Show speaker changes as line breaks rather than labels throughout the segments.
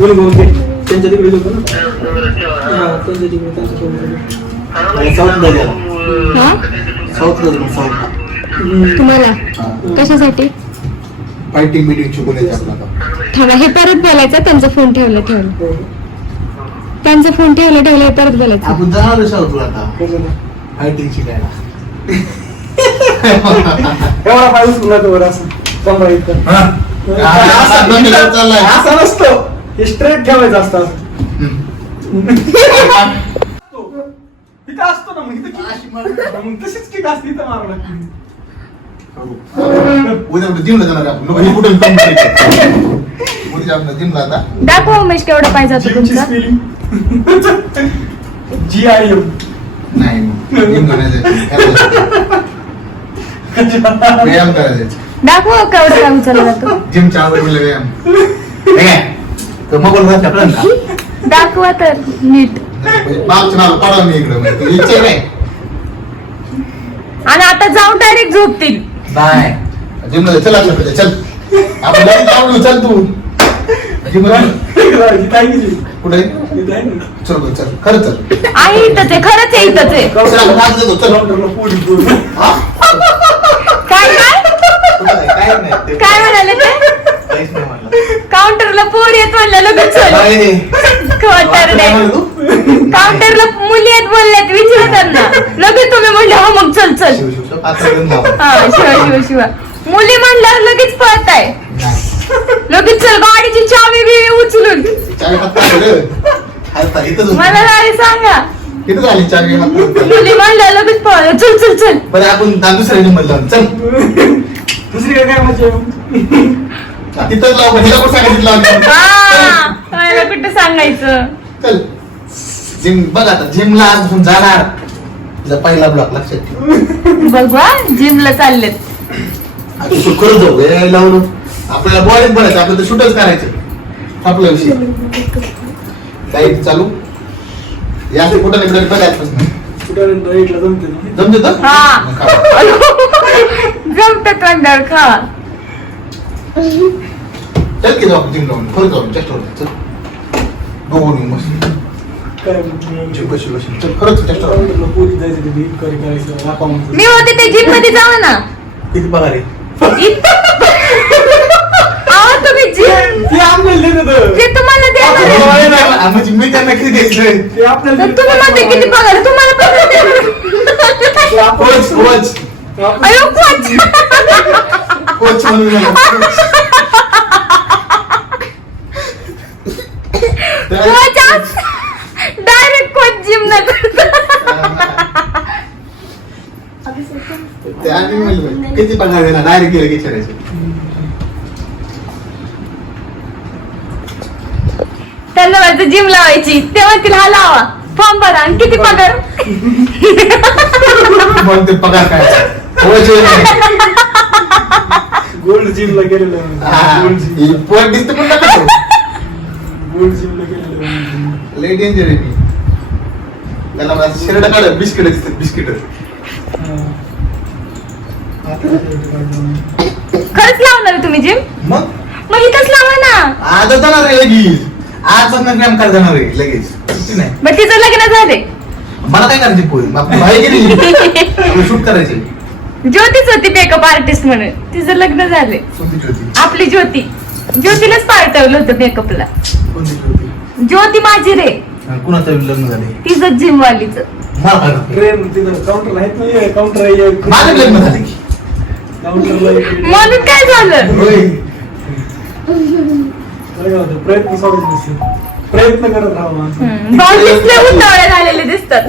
कोणी बोलून घे. त्यांच्या तिकडे होतो ना? हा, त्यांच्या तिकडे त्यांच्या
साऊथमध्ये.
हा?
साऊथमध्ये साऊथ.
तुम्हाला? कशासाठी?
फायटिंग बिटिंग शिकवण्याचे आपल्याला.
थांबा हे परत बोलायचं त्यांचा फोन ठेवला ठेवला. त्यांचा फोन ठेवला ठेवला हे परत बोलायचं.
आपण जाणार साऊथ आता. फायटिंग शिकायला
एवढा उचलून जातो बरं असं. कमरा इथं
हा?
असं-
दोन मिनिटात चाललाय.
असं नसतो. हे स्ट्रेट ठेवायचं असतं असं.
हम्म.
इथं असतो ना मग इथं. मग तशीच किक असते इथं मारावं लागते
उद्या आपलं जिमला जाणार आपण? उद्या जिमला आता.
दाखवा उमेश केवढा पाहिजे होता तुमचा.
जी आय एम
नाही जिम व्यायाम करायचे
दाखवा केवढा काय उचलला जातो.
जिमच्या आवडीला व्यायाम. हे? तर
दाखवा तर नीट.
नाव पाडा मी इकडं म्हणजे इच्छा
आणि आता जाऊन डायरेक्ट झोपतील.
नाही. जिमला चल असं चल. आपण जाऊन चल तू. जिमला
इथं?
कुठे?
इथं.
चल चल. खरं चल.
आहे इथंच आहे खरंच आहे इथंच आहे.
चल आपण आज देतो चल.
डॉक्टरला पोळी पोळी.
हा?
काय काय
कुठं आहे? काय नाही ते
काय म्हणाले ते
काहीच नाही म्हणलं.
काउंटरला पोर येत म्हणलं लगेच
तू?
काउंटरला मुली आहेत बोलल्यात विचारा त्यांना लगेच तुम्ही म्हणले हो मग चल चल. हा शिवा शिवा शिवा. मुली म्हणल्यावर लगेच पळताय.
नाही.
लगेच चल गाडीची चावी बिवी उचलून. मला नाही सांगा.
चावी.
मुली म्हणल्या लगेच पळ. चल चल चल.
बरं आपण दुसऱ्या मध्ये जाऊ. चल.
दुसरी काय मजा
तिथंच लावू हिला कोण सांगायचं
हा मला कुठं सांगायचं?
चल. जिम बघ आता जिमला आजपासून जाणार. तुझा पहिला ब्लॉक लक्षात ठेव.
बघवा जिमला चाललेत.
आता तू करू जाऊ हे लावून आपल्याला बॉडीत बनायचं आपल्याला तर शूटच करायचं. आपला विषय. लाइट चालू? या असं कुठं नाही बघ आजपासून
जमते
तर?
हा.
मग खा.
जमत अंगावर खा.
चल की जाऊ जाऊ चेष्टा चल बघून येऊ
काय
चल खरंच चेष्टा
करायचं म्हणतो.
मी होते ते जिममध्ये जावा ना
किती पगार आहे
अहो तुम्ही जिम
ते आपल्याला देत होतं.
जे तुम्हाला देणार आहे.
आ, म्हणजे मी त्यांना किती द्यायचं
ते आपल्याला
तर
देत
तुम्ही म्हणते किती
होतं.
पगार आहे? तुम्हाला पगार
ते
देणार.
आपल्याला-
कोच कोच
आपल्याला-
अयो कोच
कोच म्हणून मला.
कोच डायरेक्ट कोच जिम न
म्हणलं, किती पगार देणार डायरेक्ट गेलं विचारायचं
त्यांना माझं जिम लावायची ते म्हणतील हा लावा फॉर्म भरा आणि किती पगार
मग ते पगार काय.
गोल्ड जिमला गेलेलं आहे.
हा,
गोल्ड जिम
ही पोट दिसतं पण नका तो.
गोल्ड जिमला गेलेलं.
लय डेंजर आहे मी त्याला मला शिरडा काढ बिस्किट दिसतात बिस्किट
हा.
खरंच लावणार तुम्ही जिम
मग?
मग इथंच लावा ना.
आज जाणार आहे लगेच. आजपासून व्यायाम करायला जाणार आहे लगेच. सुट्टी नाही?
मग तिचं लग्न झाले
मला काय करायची भाई गेली शूट करायचे.
ज्योतीच होती मेकअप आर्टिस्ट म्हणून. तिचं लग्न झाले
कोणती
आपली ज्योती. ज्योतीलाच पाठवलं होतं मेकअपला
कोणती?
ज्योती? माझी रे.
कुणाचं लग्न झाले
तिचं जिम वालीच.
मला काय माहिती.
ट्रेन तिथं काउंटर आहेत ना काउंटर आहे
माझं लग्न झालं की.
म्हणून काय झालं.
काय प्रयत्न नसते प्रयत्न करत राहा माणसं.
हम्म, भाऊ दिसले उतावळे झालेले दिसतात.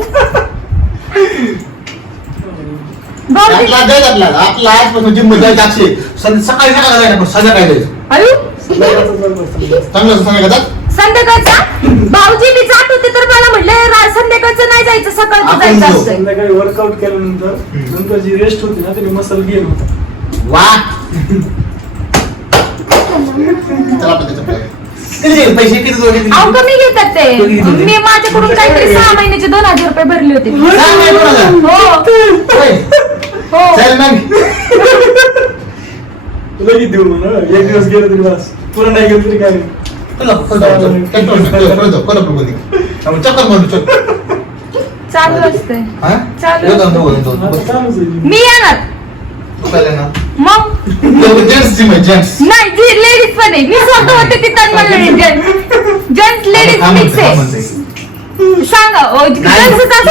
भाऊ
आपला आजपासून जिममध्ये जायचं सकाळी सकाळी जायचं संध्याकाळी जायचं?
जर बसतं.
चांगलं
संध्याकाळचा भाऊजी मी जात होते तर मला म्हटलं "रा- संध्याकाळचं नाही जायचं सकाळचं
आपण
जायचं
जाऊ.
संध्याकाळी वर्कआउट केल्यानंतर नंतर जी रेस्ट होती ना त्याने मसल गेन होता.
वा. चला आपण त्याच्या पुढे. किती दिले पैसे किती?
अहो कमी घेतात ते.
कमी घेतात.
मी माझ्याकडून काहीतरी सहा महिन्याचे दोन हजार रुपये भरले होते.
सहा महिने दोन हजार?
हो.
होय.
हो.
चल मग.
तुला किती देऊ म्हणा. एक दिवस गेलो तरी बस. पुन्हा नाही गेलो तरी काय नाही
चला, चल जाऊ, चल. चल, चल, चल, चल, जाऊ, कोल्हापूरमध्ये. आपण चक्कर मारू, चल.
चालू असतंय
हा?
चालेल.
येऊ जाऊ, दोघं, दोघं.
आता चालूच आहे.
मी येणार
तू काय येणार?
मग
दोघं gents team आहे, gents.
नाही जी लेडीज पण आहे मी स्वतः होते तिथं म्हणलं जेंट्स जेंट्स लेडीज
हा
मिक्स
म्हणते, हा
आहे
म्हणते.
सांगा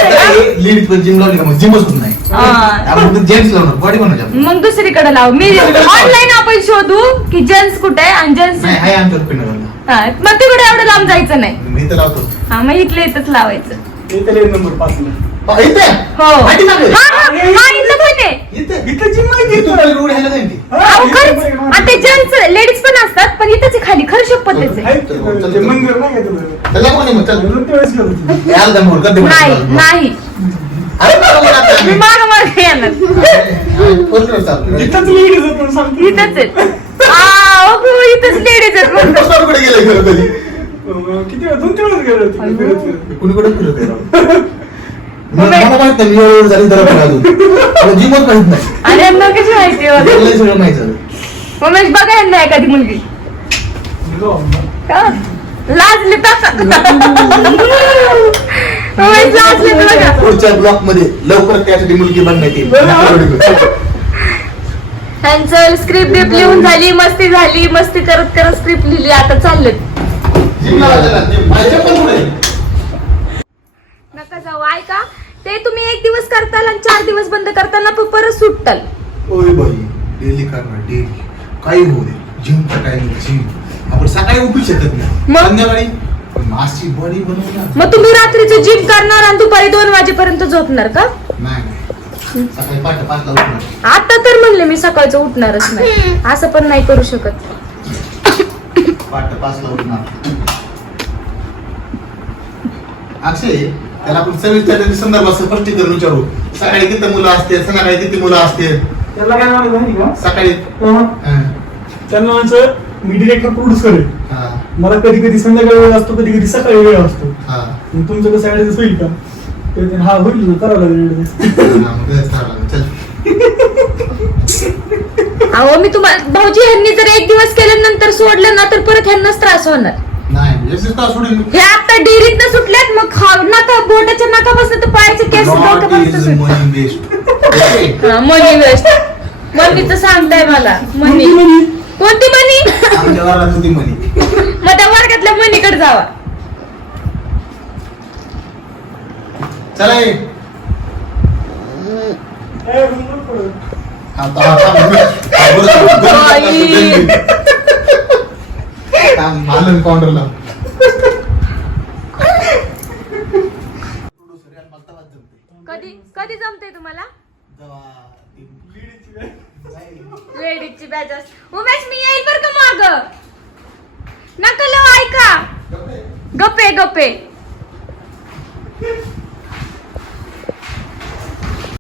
नाही? लेडीज पण जिम लावली का मग जिमच होत नाही
हा.
आपण बॉडी.
मग दुसरीकडे लाव. मी ऑनलाईन आपण शोधू की जेंट्स कुठे आहे आणि जेंट्स
नाही आहे.
हा मग तिकडे एवढं लांब जायचं नाही.
मी इथं लावतो.
हा मग इथले इथंच लावायचं.
इथे नंबर.
हा, इथे?
हो. हा. हा हा, इथं पण आहे.
इथे?
इथं
इथून. रोड ह्याला ती.
अहो,
इथं
खरंच. जेंट्स लेडीज पण असतात पण इथंच आहे खाली. खरं शपथ आहे
आहे तिथं. ते मंदिर नाही का?
चला कोणी मग चल.
नाही.
अरे बरोबर आता.
मी. माग माग येणार.
इथंच ladies आहेत म्हणून सांगतो.
इथंच आहेत आ, ओ, इथंच लेडीज आहेत.
पोस्टावर कुठे गेले खरं कधी
अं, किती वेळा? दोन तीन वेळेस गेलो तिकडे फिरत फिरत.
कुणी कुठे फिरत आहे राव? मला मला माहीत नाही मी एवढं झाली जरा फिरा अजून मला जिमच माहीत नाही
आणि यांना कशी माहिती आहे बघा?
गेलंय सगळं माहीत झालं
उमेश बघा यांना एखादी मुलगी
गेलो आम्ही.
का? लाजली तसा उमेश लाजली तर बघा
पुढच्या ब्लॉकमध्ये लवकर त्यासाठी मुलगी बनण्यात येईल
त्यांचं स्क्रिप्ट बिप लिहून झाली मस्ती झाली मस्ती करत करत स्क्रिप्ट लिहिली आता
जिम जिम. पण पुढे.
नका जाऊ ऐका. ते तुम्ही एक दिवस करताल आणि चार दिवस बंद करताना प- परत सुटताल.
ओय बाई डेली करणार डेली. काही होऊ दे. जिमचा टाइम जिम आपण सकाळी उठू शकत नाही.
मग?
संध्याकाळी बॉडी बनवणार
मग तुम्ही रात्रीचं जिम करणार आणि दुपारी दोन वाजेपर्यंत झोपणार का?
नाही नाही. सकाळी पाठ पाचला उठणार.
आता तर म्हणले मी सकाळचं उठणारच नाही. असं पण नाही करू शकत.
पाठ पाचला उठणार. अक्षय त्याला आपण सविस्तर संदर्भात स्पष्टीकरण विचारू. सकाळी किती मुलं असते संध्याकाळी किती मुलं असते?
त्याला काय म्हणायचं माहिती का?
सकाळी. हं,
त्यांना म्हणायचं मी डिरेक्टर प्रोड्यूस करेल. मला कधी कधी संध्याकाळी वेळ असतो कधी कधी सकाळी वेळ असतो.
हा.
मग तुमचं कसं ऍडजस्ट होईल का? ते म्हणते, हा होईल.
हा, तेच करावं लागेल.
अहो मी तुम्हाला भाऊजी ह्यांनी जर एक दिवस केल्यानंतर सोडलं ना तर परत ह्यांनाच त्रास होणार.
नाही एकच तास सोडून?
हे आता डेअरीत सुटल्यात मग खा- नका बोटाच्या नकापासून तर पायाचे केस
Not
डोक्यापर्यंत
is
सुट
money waste.
हा मनी वेस्ट मनीचं सांगताय मला. मनी कोणती मनी
आमच्या घरात होती म्हणे
मग त्या वर्गातल्या मनीकडे जावा
चला ये. आता हा. हा,
कधी कधी जमते तुम्हाला. लेडीजची बॅच उमेश मी येईल बर का माग नका लव ऐका गप्पे गप्पे.